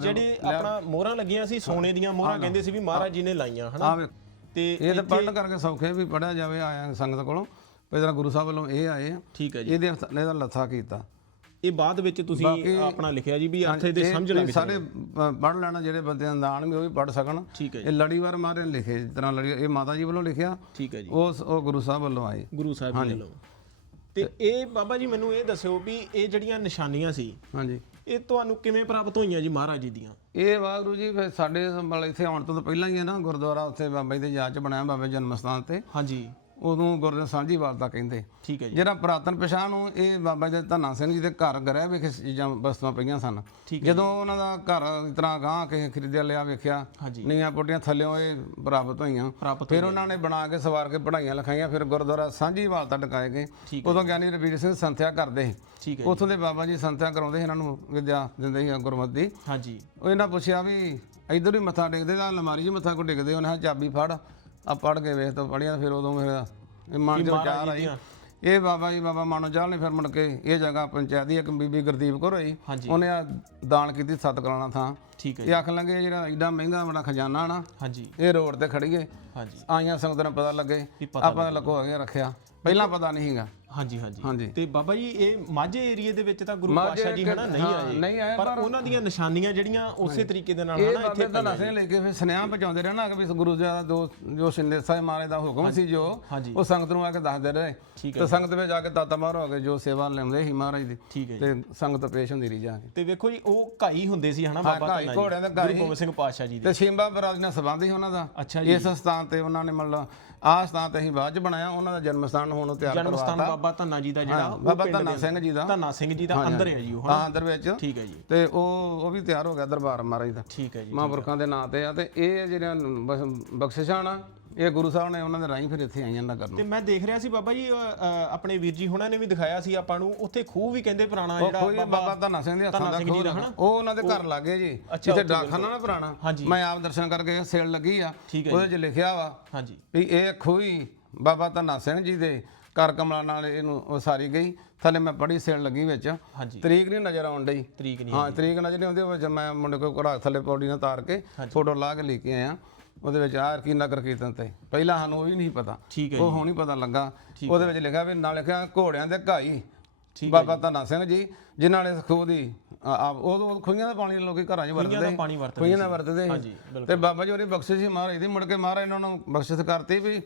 ਜਿਹੜੇ ਆਪਣਾ ਮੋਹਰਾਂ ਲੱਗੀਆਂ ਸੀ ਸੋਨੇ ਦੀਆਂ ਮੋਹਰਾਂ ਕਹਿੰਦੇ ਸੀ ਵੀ ਮਹਾਰਾਜ ਜੀ ਨੇ ਲਾਈਆਂ ਹਨਾ? ਤੇ ਇਹ ਤਾਂ ਪੜਨ ਕਰਕੇ ਸੌਖੇ ਵੀ ਪੜਿਆ ਜਾਵੇ ਆਇਆ ਸੰਗਤ ਕੋਲੋਂ। ਪਹਿਲਾਂ ਗੁਰੂ ਸਾਹਿਬ ਵੱਲੋਂ ਇਹ ਆਏ ਆ। ਠੀਕ ਹੈ ਜੀ। ਇਹਦੇ ਇਹਦਾ ਲੱਥਾ ਕੀਤਾ। ਇਹ ਬਾਅਦ ਵਿੱਚ ਤੁਸੀਂ ਆਪਣਾ ਲਿਖਿਆ ਜੀ ਵੀ ਅਰਥ ਇਹਦੇ ਇਹ- ਸਮਝ ਲੱਗ ਸਾਰੇ ਪੜ ਲੈਣਾ ਜਿਹੜੇ ਬੰਦੇ ਦਾ ਵੀ ਉਹ ਵੀ ਪੜ ਸਕਣ। ਇਹ ਲੜੀਵਾਰ ਮਾਰੇ ਲਿਖੇ ਜਿਸ ਤਰ੍ਹਾਂ ਲੜੀ ਇਹ ਮਾਤਾ ਜੀ ਵੱਲੋਂ ਲਿਖਿਆ ਠੀਕ ਹੈ ਜੀ। ਉਸ ਉਹ ਗੁਰੂ ਸਾਹਿਬ ਵੱਲੋਂ ਆਏ। ਗੁਰੂ ਸਾਹਿਬ ਜੀ ਵੱਲੋਂ। ਤੇ ਇਹ ਬਾਬਾ ਜੀ ਮੈਨੂੰ ਇਹ ਦੱਸਿਓ ਵੀ ਇਹ ਜਿਹੜੀਆਂ ਨਿਸ਼ਾਨੀਆਂ ਸੀ ਹਾਂਜੀ। ਇਹ ਤੁਹਾਨੂੰ ਕਿਵੇਂ ਪ੍ਰਾਪਤ ਹੋਈਆਂ ਜੀ ਮਹਾਰਾਜ ਜੀ ਦੀਆਂ? ਇਹ ਵਾਹਿਗੁਰੂ ਜੀ ਸਾਡੇ ਮਤਲਬ ਇੱਥੇ ਆਉਣ ਤੋਂ ਤਾਂ ਪਹਿਲਾਂ ਹੀ ਹੈ ਨਾ ਗੁਰਦੁਆਰਾ ਉੱਥੇ ਬਾਬਾ ਜੀ ਦੇ ਯਾਦ ਚ ਬਣਾਇਆ ਬਾਬੇ ਜਨਮ ਸਥਾਨ ਤੇ। ਹਾਂਜੀ। ਉਦੋਂ ਗੁਰਦੁਆਰਾ ਸਾਂਝੀਵਾਲ ਦਾ ਕਹਿੰਦੇ। ਠੀਕ ਹੈ ਜੀ। ਜਿਹੜਾ ਪੁਰਾਤਨ ਪਛਾਣ ਨੂੰ ਇਹ ਬਾਬਾ ਜੀ ਦੇ ਧੰਨਾ ਸਿੰਘ ਜੀ ਦੇ ਘਰ ਗਰਿਆ ਵੇਖੇ ਚੀਜ਼ਾਂ ਵਸਤੂਆਂ ਪਈਆਂ ਸਨ। ਜਦੋਂ ਉਹਨਾਂ ਦਾ ਘਰ ਇਸ ਤਰ੍ਹਾਂ ਗਾਂ ਕਿਸੇ ਖਰੀਦਿਆ ਲਿਆ ਵੇਖਿਆ ਨੀਆਂ ਪੋਟੀਆਂ ਥੱਲਿਓਂ ਇਹ ਪ੍ਰਾਪਤ ਹੋਈਆਂ। ਫਿਰ ਉਹਨਾਂ ਨੇ ਬਣਾ ਕੇ ਸਵਾਰ ਕੇ ਪੜਾਈਆਂ ਲਿਖਾਈਆਂ ਫਿਰ ਗੁਰਦੁਆਰਾ ਸਾਂਝੀਵਾਲ ਤੱਕ ਟਿਕਾਏ ਗਏ। ਉਦੋਂ ਗਿਆਨੀ ਰਵੀਰ ਸਿੰਘ ਸੰਥਿਆ ਕਰਦੇ ਸੀ। ਠੀਕ ਹੈ ਉੱਥੋਂ ਦੇ ਬਾਬਾ ਜੀ ਸੰਥਿਆ ਕਰਾਉਂਦੇ ਇਹਨਾਂ ਨੂੰ ਵਿਦਿਆ ਦਿੰਦੇ ਸੀ ਗੁਰਮਤਿ ਦੀ। ਹਾਂਜੀ। ਉਹ ਇਹਨਾਂ ਪੁੱਛਿਆ ਵੀ ਇਧਰ ਹੀ ਮੱਥਾ ਟੇਕਦੇ ਆ ਅਲਮਾਰੀ 'ਚ ਮੱਥਾ ਕੋ ਟੇਕਦੇ ਉਹਨੇ ਚਾਬੀ ਫੜ। ਆ ਪੜ ਕੇ ਵੇਖ ਤਾਂ ਪੜੀਆਂ ਫਿਰ ਉਦੋਂ ਮੇਰਾ ਇਹ ਮਨ 'ਚ ਵਿਚਾਰ ਆਈ। ਇਹ ਬਾਬਾ ਜੀ ਬਾਬਾ ਮਾਨੋ ਜਾਲ ਨੇ ਫਿਰ ਮੁੜ ਕੇ ਇਹ ਜਗ੍ਹਾ ਪੰਚਾਇਤ ਦੀ ਇੱਕ ਬੀਬੀ ਗੁਰਦੀਪ ਕੌਰ ਹੋਈ ਉਹਨੇ ਆ ਦਾਨ ਕੀਤੀ ਸੱਤ ਕਰਾਣਾ ਥਾਂ। ਠੀਕ ਹੈ ਜੀ। ਇਹ ਆਖਣ ਲੱਗੇ ਜਿਹੜਾ ਏਡਾ ਮਹਿੰਗਾ ਬੜਾ ਖਜ਼ਾਨਾ ਨਾ। ਹਾਂਜੀ। ਇਹ ਰੋਡ ਤੇ ਖੜੀਏ ਹਾਂਜੀ। ਆਈਆਂ ਸੰਗਤਾਂ ਨੂੰ ਪਤਾ ਲੱਗੇ। ਆਪਾਂ ਤਾਂ ਲਕੋ ਗਿਆ ਰੱਖਿਆ। ਪਹਿਲਾਂ ਪਤਾ ਨਹੀਂ ਸੀਗਾ। ਹਾਂਜੀ ਹਾਂਜੀ। ਹਾਂਜੀ। ਤੇ ਬਾਬਾ ਜੀ ਇਹ ਮਾਝੇ ਏਰੀਏ ਦੇ ਵਿੱਚ ਤਾਂ ਗੁਰੂ ਮਾਝੇ ਪਾਤਸ਼ਾਹ ਜੀ ਹਨਾ ਨਹੀਂ ਹਾਂ, ਆਏ। ਨਹੀਂ ਆਏ, ਪਰ ਪਰ- ਉਹਨਾਂ ਦੀਆਂ ਨਿਸ਼ਾਨੀਆਂ ਜਿਹੜੀਆਂ ਉਸੇ ਤਰੀਕੇ ਦੇ ਨਾਲ ਇਹ ਹਨਾ ਇੱਥੇ ਬਾਬੇ ਧੰਨਾ ਸਿੰਘ ਲੈ ਕੇ ਫਿਰ ਸੁਨੇਹਾ ਪਹੁੰਚਾਉਂਦੇ ਰਹੇ ਨਾ ਕਿ ਵੀ ਗੁਰੂ ਜੀ ਦਾ ਜੋ ਜੋ ਸਿੰਦੇ ਸਾਹਿਬ ਮਹਾਰਾਜ ਦਾ ਹੁਕਮ ਸੀ ਜੋ ਹਾਂਜੀ। ਉਹ ਸੰਗਤ ਨੂੰ ਆ ਕੇ ਦੱਸਦੇ ਰਹੇ। ਠੀਕ ਤੇ ਸੰਗਤ ਵਿੱਚ ਜਾ ਕੇ ਦਾਤਾ ਮਾਰ ਹੋ ਕੇ ਜੋ ਸੇਵਾ ਲੈਂਦੇ ਸੀ ਮਹਾਰਾਜ ਦੀ। ਠੀਕ ਹੈ ਜੀ। ਤੇ ਸੰਗਤ ਪੇਸ਼ ਹੁੰਦੀ ਰਹੀ ਜਾ ਕੇ। ਤੇ ਵੇਖੋ ਜੀ ਉਹ ਘਾਈ ਹੁੰਦੇ ਸੀ ਹਨਾ ਬਾਬਾ ਘਾਈ, ਧੰਨਾ ਘੋੜਿਆਂ ਦੇ ਜੀ ਘਾਈ। ਗੋਬਿੰਦ ਸਿੰਘ ਪਾਤਸ਼ਾਹ ਜੀ ਦੇ। ਤੇ ਸ਼ਿੰਬਾ ਬਰਾਜ ਨਾਲ ਸੰਬੰਧ ਸੀ ਉਹਨਾਂ ਦਾ। ਅੱਛਾ ਜੀ। ਇਸ ਸਥਾਨ ਤੇ ਉਹਨਾਂ ਨੇ ਮਤਲਬ ਆਹ ਸਥਾਨ ਤੇ ਅਸੀਂ ਬਾਅਦ ਚ ਬਣਾਇਆ ਉਹਨਾਂ ਦਾ ਜਨਮ ਸਥਾਨ ਹੁਣ ਤਿਆਰ ਜਨਮ ਸਥਾਨ ਕਰਵਾਤਾ। ਬਾਬਾ ਧੰਨਾ ਜੀ ਦਾ ਜਿਹੜਾ ਉਹ ਬਾਬਾ ਪਿੰਡ ਧੰਨਾ ਦੇ ਸਿੰਘ ਜੀ ਦਾ। ਧੰਨਾ ਸਿੰਘ ਜੀ ਦਾ ਅੰਦਰ ਹੈ ਜੀ ਉਹ ਹਾਂ ਅੰਦਰ ਵਿੱਚ। ਠੀਕ ਹੈ ਜੀ। ਤੇ ਉਹ ਉਹ ਵੀ ਤਿਆਰ ਹੋ ਗਿਆ ਦਰਬਾਰ ਮਹਾਰਾਜ ਦਾ। ਠੀਕ ਹੈ ਜੀ ਮਹਾਂਪੁਰਖਾਂ ਦੇ ਨਾਂ ਤੇ ਆ ਤੇ ਇਹ ਜਿਹੜੀਆਂ ਬਸ- ਬਖਸ਼ਿਸ਼ਾਂ ਨਾ ਇਹ ਗੁਰੂ ਸਾਹਿਬ ਨੇ ਉਹਨਾਂ ਦੇ ਰਾਹੀਂ ਫਿਰ ਇੱਥੇ ਆਈਆਂ ਨਾ ਕਰਨ। ਤੇ ਮੈਂ ਦੇਖ ਰਿਹਾ ਸੀ ਬਾਬਾ ਜੀ ਅ, ਅ, ਆਪਣੇ ਵੀਰ ਜੀ ਹੁਣਾਂ ਨੇ ਵੀ ਦਿਖਾਇਆ ਸੀ ਆਪਾਂ ਨੂੰ ਉੱਥੇ ਖੂਹ ਵੀ ਕਹਿੰਦੇ ਪੁਰਾਣਾ ਜਿਹੜਾ ਬਾਬਾ ਧੰਨਾ ਸਿੰਘ ਦੇ ਹੱਥਾਂ ਧੰਨਾ ਦਾ ਸਿੰਘ ਜੀ ਖੋਲ ਦਾ ਹਨਾ? ਉਹ ਉਹਨਾਂ ਦੇ ਘਰ ਲੱਗੇ ਜੀ। ਜਿੱਥੇ ਡਾਕਖਾਨਾ ਨਾ ਪੁਰਾਣਾ। ਹਾਂਜੀ। ਮੈਂ ਆਪ ਦਰਸ਼ਨ ਕਰਕੇ ਸੇਲ ਲੱਗੀ ਆ ਠੀਕ ਹੈ ਉਹਦੇ 'ਚ ਲਿਖਿਆ ਵਾ ਹਾਂਜੀ। ਵੀ ਇਹ ਖੂਹੀ ਬਾਬਾ ਧੰਨਾ ਸਿੰਘ ਜੀ ਦੇ ਕਰ ਕਮਲਾਂ ਨਾਲ ਇਹਨੂੰ ਉਸਾਰੀ ਗਈ। ਥੱਲੇ ਮੈਂ ਪੜੀ ਸੇਲ ਲੱਗੀ ਵਿੱਚ। ਹਾਂਜੀ। ਤਰੀਕ ਨਹੀਂ ਨਜ਼ਰ ਆਉਣ ਡਈ। ਤਰੀਕ ਨਹੀਂ ਹਾਂ ਤਰੀਕ ਨਜ਼ਰ ਨਹੀਂ ਆਉਂਦੀ ਵਿੱਚ ਮੈਂ ਮੁੰਡੇ ਕੋਲ ਘੜਾ ਥੱਲੇ ਪੌੜੀ ਨਾਲ ਤਾਰ ਕੇ ਫੋਟੋ ਲਾ ਕੇ ਲੈ ਕੇ ਆਇਆ। ਉਹਦੇ ਵਿੱਚ ਆਰ ਕੀ ਨਗਰ ਕੀਰਤਨ ਤੇ। ਪਹਿਲਾਂ ਸਾਨੂੰ ਉਹ ਵੀ ਨਹੀਂ ਪਤਾ। ਉਹ ਹੁਣ ਹੀ ਪਤਾ ਲੱਗਾ। ਉਹਦੇ ਵਿੱਚ ਲਿਖਿਆ ਵੀ ਨਾਲ ਲਿਖਿਆ ਘੋੜਿਆਂ ਦੇ ਘਾਈ। ਬਾਬਾ ਧੰਨਾ ਸਿੰਘ ਜੀ ਜਿਨ੍ਹਾਂ ਨੇ ਖੂਹ ਦੀ ਆ- ਆ- ਉਦੋਂ ਖੂਹੀਆਂ ਦਾ ਪਾਣੀ ਲੋਕੀ ਘਰਾਂ 'ਚ ਵਰਤਦੇ ਦਾ ਸੀ। ਪਾਣੀ ਵਰਤਦੇ ਖੂਹੀਆਂ ਦਾ ਵਰਤਦੇ ਤੇ ਬਾਬਾ ਜੀ ਉਹਦੀ ਬਖਸ਼ਿਸ਼ ਸੀ ਮਹਾਰਾਜ ਦੀ। ਮੁੜ ਕੇ ਮਹਾਰਾਜ ਇਹਨਾਂ ਨੂੰ ਬਖਸ਼ਿਸ਼ ਕਰਤੀ ਵੀ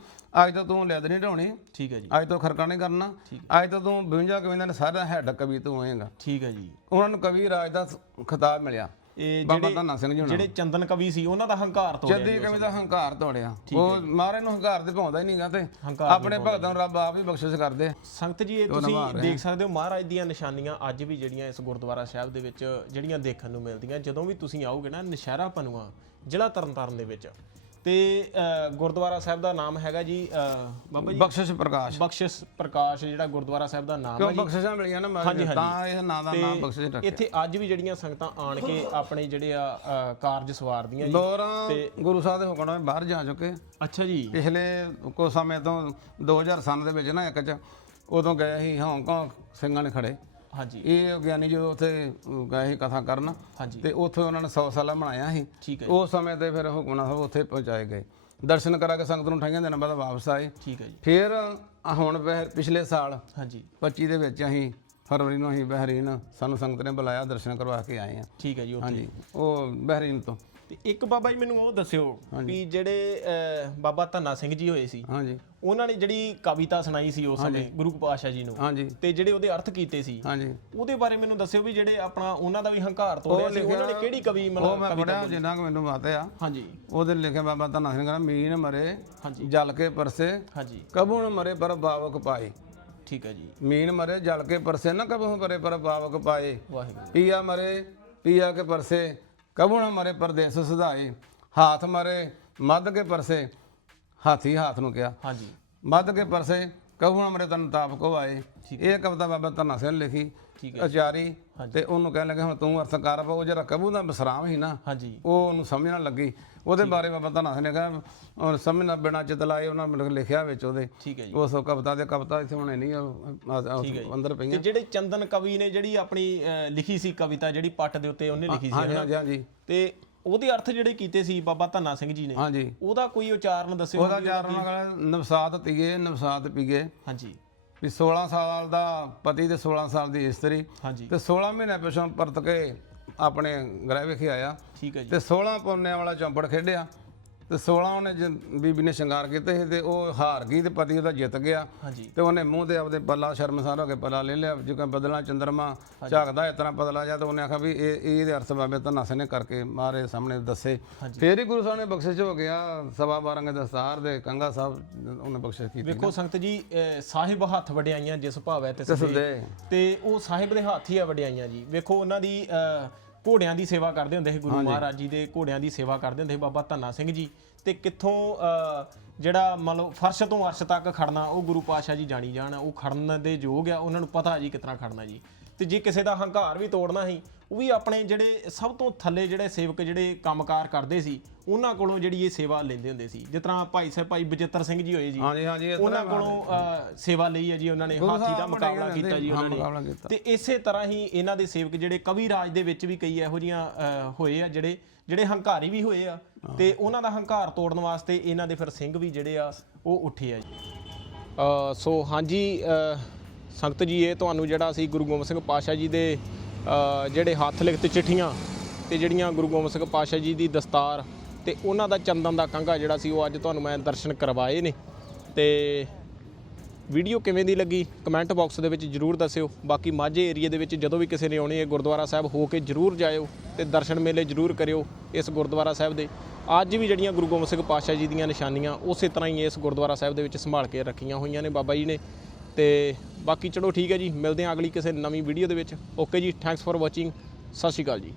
ਅੱਜ ਤੋਂ ਤੂੰ ਲਿਆਦ ਨਹੀਂ ਢਾਉਣੀ। ਠੀਕ ਹੈ ਜੀ। ਅੱਜ ਤੋਂ ਖਰਕਾ ਨਹੀਂ ਕਰਨਾ। ਅੱਜ ਤੋਂ ਤੂੰ 52 ਕਵਿੰਦਾਂ ਨੇ ਸਾਰਾ ਹੈਡ ਕਵੀ ਤੂੰ ਹੋਏਗਾ। ਠੀਕ ਹੈ ਜੀ। ਉਹਨਾਂ ਨੂੰ ਕਵੀ ਰਾਜ ਦਾ ਖਿਤਾਬ ਮਿਲਿਆ। ਇਹ ਬਾਬਾ ਜਿਹੜੇ ਧੰਨਾ ਸਿੰਘ ਜੀ ਹੋਣਾ। ਜਿਹੜੇ ਚੰਦਨ ਕਵੀ ਸੀ ਉਹਨਾਂ ਦਾ ਹੰਕਾਰ ਤੋੜਿਆ ਜੱਦੀ ਕਵੀ ਦਾ ਹੰਕਾਰ ਤੋੜਿਆ। ਉਹ ਮਹਾਰਾਜ ਨੂੰ ਹੰਕਾਰ ਤੇ ਪਾਉਂਦਾ ਹੀ ਨਹੀਂਗਾ ਤੇ ਆਪਣੇ ਭਗਤਾਂ ਨੂੰ ਰੱਬ ਆਪ ਹੀ ਬਖਸ਼ਿਸ਼ ਕਰਦੇ। ਸੰਗਤ ਜੀ ਇਹ ਤੁਸੀਂ ਦੇਖ ਸਕਦੇ ਹੋ ਮਹਾਰਾਜ ਦੀਆਂ ਨਿਸ਼ਾਨੀਆਂ ਅੱਜ ਵੀ ਜਿਹੜੀਆਂ ਇਸ ਗੁਰਦੁਆਰਾ ਸਾਹਿਬ ਦੇ ਵਿੱਚ ਜਿਹੜੀਆਂ ਦੇਖਣ ਨੂੰ ਮਿਲਦੀਆਂ। ਜਦੋਂ ਵੀ ਤੁਸੀਂ ਆਓਗੇ ਨਾ ਨਸ਼ਹਿਰਾ ਪਨੂਆ ਜ਼ਿਲ੍ਹਾ ਤਰਨਤਾਰਨ ਦੇ ਵਿੱਚ। ਤੇ ਅ, ਗੁਰਦੁਆਰਾ ਸਾਹਿਬ ਦਾ ਨਾਮ ਹੈਗਾ ਜੀ ਅ, ਬਾਬਾ ਜੀ ਬਖਸ਼ਿਸ਼ ਪ੍ਰਕਾਸ਼। ਬਖਸ਼ਿਸ਼ ਪ੍ਰਕਾਸ਼ ਜਿਹੜਾ ਗੁਰਦੁਆਰਾ ਸਾਹਿਬ ਦਾ ਨਾਮ ਕਿਉਂ ਬਖਸ਼ਿਸ਼ਾਂ ਮਿਲੀਆਂ ਨਾ ਮਹਾਰਾਜ? ਨੇ, ਤਾਂ ਇਹ ਨਾਂ ਦਾ ਨਾਮ ਬਖਸ਼ਿਸ਼ ਰੱਖਿਆ। ਇੱਥੇ ਅੱਜ ਵੀ ਜਿਹੜੀਆਂ ਸੰਗਤਾਂ ਆਣ ਕੇ ਆਪਣੇ ਜਿਹੜੇ ਆ ਅ, ਕਾਰਜ ਸਵਾਰਦੀਆਂ ਜੀ। ਦੌਰਾਂ ਗੁਰੂ ਸਾਹਿਬ ਦੇ ਹੁਕਮ ਨਾਲ ਬਾਹਰ ਜਾ ਚੁੱਕੇ। ਅੱਛਾ ਜੀ। ਪਿਛਲੇ ਕੁਝ ਸਮੇਂ ਤੋਂ 2000 ਸਨ ਦੇ ਵਿੱਚ ਨਾ ਇੱਕ ਚ ਉਦੋਂ ਗਏ ਸੀ ਹਾਂਗਕਾਂਗ ਸਿੰਘਾਂ ਨੇ ਖੜੇ। ਹਾਂਜੀ। ਇਹ ਗਿਆਨੀ ਜਦੋਂ ਉੱਥੇ ਗਏ ਸੀ ਕਥਾ ਕਰਨ ਤੇ ਉੱਥੇ ਉਹਨਾਂ ਨੇ 100 ਸਾਲਾ ਬਣਾਇਆ ਸੀ। ਠੀਕ ਹੈ ਉਸ ਸਮੇਂ ਤੇ ਫਿਰ ਹੁਕਮਨਾ ਸਾਹਿਬ ਉੱਥੇ ਪਹੁੰਚਾਏ ਗਏ। ਦਰਸ਼ਨ ਕਰਾ ਕੇ ਸੰਗਤ ਨੂੰ ਠਾਈਆਂ ਦਿਨਾਂ ਬਾਅਦ ਵਾਪਸ ਆਏ। ਠੀਕ ਹੈ ਜੀ। ਫਿਰ ਹੁਣ ਪਿਛਲੇ ਸਾਲ ਹਾਂਜੀ। 25 ਦੇ ਵਿੱਚ ਅਸੀਂ ਫਰਵਰੀ ਨੂੰ ਅਸੀਂ ਬਹਿਰੀਨ ਸਾਨੂੰ ਸੰਗਤ ਨੇ ਬੁਲਾਇਆ ਦਰਸ਼ਨ ਕਰਵਾ ਕੇ ਆਏ ਆ ਠੀਕ ਹੈ ਜੀ ਹਾਂਜੀ ਉਹ ਬਹਿਰੀਨ ਤੋਂ। ਤੇ ਇੱਕ ਬਾਬਾ ਜੀ ਮੈਨੂੰ ਉਹ ਦੱਸਿਓ ਵੀ ਜਿਹੜੇ ਬਾਬਾ ਧੰਨਾ ਸਿੰਘ ਜੀ ਹੋਏ ਸੀ ਹਾਂਜੀ। ਉਹਨਾਂ ਨੇ ਜਿਹੜੀ ਕਵਿਤਾ ਸੁਣਾਈ ਸੀ ਉਸ ਸਮੇਂ ਗੁਰੂ ਪਾਤਸ਼ਾਹ ਜੀ ਨੂੰ। ਤੇ ਜਿਹੜੇ ਉਹਦੇ ਅਰਥ ਕੀਤੇ ਸੀ ਹਾਂਜੀ। ਉਹਦੇ ਬਾਰੇ ਮੈਨੂੰ ਦੱਸਿਓ ਵੀ ਜਿਹੜੇ ਆਪਣਾ ਉਹਨਾਂ ਦਾ ਵੀ ਹੰਕਾਰ ਤੋੜਿਆ ਸੀ ਉਹਨਾਂ ਨੇ ਕਿਹੜੀ ਕਵੀ ਮਤਲਬ ਮੈਂ ਪੜਿਆ ਜਿੰਨਾ ਕੁ ਮੈਨੂੰ ਬਾਤ ਆ। ਹਾਂਜੀ। ਉਹਦੇ ਲਿਖਿਆ ਬਾਬਾ ਧੰਨਾ ਸਿੰਘ ਕਹਿੰਦਾ ਮੀਨ ਮਰੇ ਹਾਂਜੀ। ਜਲ ਕੇ ਪਰਸੇ ਹਾਂਜੀ। ਕਬੂ ਨ ਮਰੇ ਪਰ ਬਾਵਕ ਪਾਏ। ਠੀਕ ਹੈ ਜੀ। ਮੀਨ ਮਰੇ ਜਲ ਕੇ ਪਰਸੇ ਨਾ ਕਬੂ ਮਰੇ ਪਰ ਬਾਵਕ ਪਾਏ। ਵਾਹਿਗੁਰੂ। ਪੀਆ ਮਰੇ ਪੀਆ ਕੇ ਪਰਸੇ ਕਬੂ ਨ ਮਰੇ ਪਰਦੇਸ ਸੁਧਾਏ ਹਾਥ ਮਰੇ ਮੱਧ ਕੇ ਪਰਸੇ ਹਾਥੀ ਹਾਥ ਨੂੰ ਕਿਹਾ। ਹਾਂਜੀ। ਮੱਧ ਕੇ ਪਰਸੇ ਕਬੂ ਨ ਮਰੇ ਤਨ ਤਾਪ ਕੋ ਆਏ ਇਹ ਕਵਿਤਾ ਬਾਬਾ ਧੰਨਾ ਸਿੰਘ ਲਿਖੀ। ਠੀਕ ਅਚਾਰੀ ਤੇ ਉਹਨੂੰ ਕਹਿਣ ਲੱਗੇ ਹੁਣ ਤੂੰ ਅਰਥ ਕਰ ਉਹ ਜਿਹੜਾ ਕਬੂ ਦਾ ਵਿਸਰਾਮ ਸੀ ਨਾ ਹਾਂਜੀ। ਉਹ ਉਹਨੂੰ ਸਮਝ ਨਾ ਲੱਗੀ। ਉਹਦੇ ਬਾਰੇ ਬਾਬਾ ਧੰਨਾ ਸਿੰਘ ਨੇ ਕਿਹਾ ਉਹ ਸਮਝ ਨਾ ਬਿਨਾ ਚਿਤ ਲਾਏ ਉਹਨਾਂ ਨੇ ਲਿਖਿਆ ਵਿੱਚ ਉਹਦੇ। ਠੀਕ ਹੈ ਜੀ। ਉਸ ਕਵਿਤਾ ਦੇ ਕਵਿਤਾ ਇੱਥੇ ਹੁਣੇ ਨਹੀਂ ਅੰਦਰ ਤੇ ਪਈਆਂ ਜਿਹੜੇ ਚੰਦਨ ਕਵੀ ਨੇ ਜਿਹੜੀ ਆਪਣੀ ਲਿਖੀ ਸੀ ਕਵਿਤਾ ਜਿਹੜੀ ਪੱਟ ਦੇ ਉੱਤੇ ਉਹਨੇ ਲਿਖੀ ਸੀ ਹਾਂਜੀ ਹਾਂਜੀ ਹਾਂਜੀ ਤੇ ਉਹਦੇ ਅਰਥ ਜਿਹੜੇ ਕੀਤੇ ਸੀ ਬਾਬਾ ਧੰਨਾ ਸਿੰਘ ਜੀ ਨੇ ਹਾਂਜੀ ਉਹਦਾ ਕੋਈ ਉਚਾਰਨ ਦੱਸਿਓ ਉਹਦਾ ਕਹਿੰਦਾ ਨਵਸਾਤ ਤੀਏ ਨਵਸਾਤ ਪੀਏ ਹਾਂਜੀ। ਵੀ 16 ਸਾਲ ਦਾ ਪਤੀ ਤੇ 16 ਸਾਲ ਦੀ ਇਸਤਰੀ। ਹਾਂਜੀ। ਤੇ 16 ਮਹੀਨੇ ਪਿਛੋਂ ਪਰਤ ਕੇ ਆਪਣੇ ਗ੍ਰਹਿ ਵਿਖੇ ਆਇਆ। ਠੀਕ ਹੈ ਜੀ। ਤੇ 16 ਪੁੰਨਿਆਂ ਵਾਲਾ ਚੌਂਪੜ ਖੇਡਿਆ। ਤੇ 16 ਉਹਨੇ ਜ- ਬੀਬੀ ਨੇ ਸ਼ਿੰਗਾਰ ਕੀਤੇ ਸੀ ਤੇ ਉਹ ਹਾਰ ਗਈ ਤੇ ਪਤੀ ਉਹਦਾ ਜਿੱਤ ਗਿਆ। ਹਾਂਜੀ। ਤੇ ਉਹਨੇ ਮੂੰਹ ਤੇ ਆਪਦੇ ਪੱਲਾ ਸ਼ਰਮਸਾਰ ਹੋ ਕੇ ਪੱਲਾ ਲੈ ਲਿਆ ਜਿਵੇਂ ਬਦਲਾ ਚੰਦਰਮਾ ਝਾਕਦਾ ਇਤਨਾ ਬਦਲਾ ਜਾ ਤੇ ਉਹਨੇ ਆਖਿਆ ਵੀ ਇਹ ਇਹ ਇਹਦੇ ਅਰਥ ਬਾਬੇ ਧੰਨਾ ਸਿੰਘ ਨੇ ਕਰਕੇ ਮਾਰੇ ਸਾਹਮਣੇ ਦੱਸੇ। ਫੇਰ ਹੀ ਗੁਰੂ ਸਾਹਿਬ ਨੇ ਬਖਸ਼ਿਸ਼ ਹੋ ਗਿਆ ਸਵਾ ਬਾਰਾਂ ਦੇ ਦਸਤਾਰ ਦੇ ਕੰਗਾ ਸਾਹਿਬ ਉਹਨੇ ਬਖਸ਼ਿਸ਼ ਕੀਤੀ ਵੇਖੋ ਸੰਗਤ ਜੀ ਸਾਹਿਬ ਹੱਥ ਵਡਿਆਈਆਂ ਜਿਸ ਭਾਵੈ ਤੇ ਸਦੇ ਤੇ ਉਹ ਸਾਹਿਬ ਦੇ ਹੱਥ ਹੀ ਆ ਵਡਿਆਈਆਂ ਜੀ। ਵੇਖੋ ਉਹਨਾਂ ਦੀ ਘੋੜਿਆਂ ਦੀ ਸੇਵਾ ਕਰਦੇ ਹੁੰਦੇ ਸੀ ਗੁਰੂ ਮਹਾਰਾਜ ਜੀ ਦੇ ਘੋੜਿਆਂ ਦੀ ਸੇਵਾ ਕਰਦੇ ਹੁੰਦੇ ਸੀ ਬਾਬਾ ਧੰਨਾ ਸਿੰਘ ਜੀ। ਤੇ ਕਿੱਥੋਂ ਜਿਹੜਾ ਮੰਨ ਲਓ ਫਰਸ਼ ਤੋਂ ਅਰਸ਼ ਤੱਕ ਖੜਨਾ ਉਹ ਗੁਰੂ ਪਾਤਸ਼ਾਹ ਜੀ ਜਾਣੀ ਜਾਣ ਉਹ ਖੜਨ ਦੇ ਯੋਗ ਆ ਉਹਨਾਂ ਨੂੰ ਪਤਾ ਜੀ ਕਿਤਨਾ ਖੜਨਾ ਜੀ। ਤੇ ਜੇ ਕਿਸੇ ਦਾ ਹੰਕਾਰ ਵੀ ਤੋੜਨਾ ਸੀ ਉਹ ਵੀ ਆਪਣੇ ਜਿਹੜੇ ਸਭ ਤੋਂ ਥੱਲੇ ਜਿਹੜੇ ਸੇਵਕ ਜਿਹੜੇ ਕੰਮਕਾਰ ਕਰਦੇ ਸੀ ਉਹਨਾਂ ਕੋਲੋਂ ਜਿਹੜੀ ਇਹ ਸੇਵਾ ਲੈਂਦੇ ਹੁੰਦੇ ਸੀ। ਜਿਸ ਤਰ੍ਹਾਂ ਭਾਈ ਸਾਹਿਬ ਭਾਈ ਬਚਿੱਤਰ ਸਿੰਘ ਜੀ ਹੋਏ ਜੀ। ਹਾਂਜੀ ਹਾਂਜੀ ਇਸ ਉਹਨਾਂ ਕੋਲੋਂ ਸੇਵਾ ਲਈ ਹੈ ਜੀ ਉਹਨਾਂ ਨੇ ਹਾਥੀ ਦਾ ਮੁਕਾਬਲਾ ਕੀਤਾ ਜੀ ਉਹਨਾਂ ਨੇ। ਤੇ ਇਸੇ ਤਰ੍ਹਾਂ ਹੀ ਇਹਨਾਂ ਦੇ ਸੇਵਕ ਜਿਹੜੇ ਕਵੀ ਰਾਜ ਦੇ ਵਿੱਚ ਵੀ ਕਈ ਇਹੋ ਜੀਆਂ ਹੋਏ ਆ ਜਿਹੜੇ ਜਿਹੜੇ ਹੰਕਾਰੀ ਵੀ ਹੋਏ ਆ। ਤੇ ਉਹਨਾਂ ਦਾ ਹੰਕਾਰ ਤੋੜਨ ਵਾਸਤੇ ਇਹਨਾਂ ਦੇ ਫਿਰ ਸਿੰਘ ਵੀ ਜਿਹੜੇ ਆ ਉਹ ਉੱਠੇ ਆ ਜੀ। ਸੋ ਹਾਂਜੀ ਸੰਗਤ ਜੀ ਇਹ ਤੁਹਾਨੂੰ ਜਿਹੜਾ ਅਸੀਂ ਗੁਰੂ ਗੋਬਿੰਦ ਸਿੰਘ ਪਾਤਸ਼ਾਹ ਜੀ ਦੇ ਜਿਹੜੇ ਹੱਥ ਲਿਖਤ ਚਿੱਠੀਆਂ ਤੇ ਜਿਹੜੀਆਂ ਗੁਰੂ ਗੋਬਿੰਦ ਸਿੰਘ ਪਾਤਸ਼ਾਹ ਜੀ ਦੀ ਦਸਤਾਰ ਤੇ ਉਹਨਾਂ ਦਾ ਚੰਦਨ ਦਾ ਕੰਘਾ ਜਿਹੜਾ ਸੀ ਉਹ ਅੱਜ ਤੁਹਾਨੂੰ ਮੈਂ ਦਰਸ਼ਨ ਕਰਵਾਏ ਨੇ। ਤੇ ਵੀਡੀਓ ਕਿਵੇਂ ਦੀ ਲੱਗੀ? ਕਮੈਂਟ ਬਾਕਸ ਦੇ ਵਿੱਚ ਜਰੂਰ ਦੱਸਿਓ। ਬਾਕੀ ਮਾਝੇ ਏਰੀਆ ਦੇ ਵਿੱਚ ਜਦੋਂ ਵੀ ਕਿਸੇ ਨੇ ਆਉਣੀ ਹੈ ਗੁਰਦੁਆਰਾ ਸਾਹਿਬ, ਹੋ ਕੇ ਜਰੂਰ ਜਾਇਓ ਤੇ ਦਰਸ਼ਨ ਮੇਲੇ ਜਰੂਰ ਕਰਿਓ ਇਸ ਗੁਰਦੁਆਰਾ ਸਾਹਿਬ ਦੇ। ਅੱਜ ਵੀ ਜਿਹੜੀਆਂ ਗੁਰੂ ਗੋਬਿੰਦ ਸਿੰਘ ਪਾਤਸ਼ਾਹ ਜੀ ਦੀਆਂ ਨਿਸ਼ਾਨੀਆਂ ਉਸੇ ਤਰ੍ਹਾਂ ਹੀ ਇਸ ਗੁਰਦੁਆਰਾ ਸਾਹਿਬ ਦੇ ਵਿੱਚ ਸੰਭਾਲ ਕੇ ਰੱਖੀਆਂ ਹੋਈਆਂ ਨੇ ਬਾਬਾ ਜੀ ਨੇ। ਤੇ ਬਾਕੀ ਚਲੋ ਠੀਕ ਹੈ ਜੀ, ਮਿਲਦੇ ਹਾਂ ਅਗਲੀ ਕਿਸੇ ਨਵੀਂ ਵੀਡੀਓ ਦੇ ਵਿੱਚ। ਓਕੇ ਜੀ ਥੈਂਕਸ ਫॉर ਵਾਚਿੰਗ ਸਤਿ ਸ਼੍ਰੀ ਅਕਾਲ ਜੀ।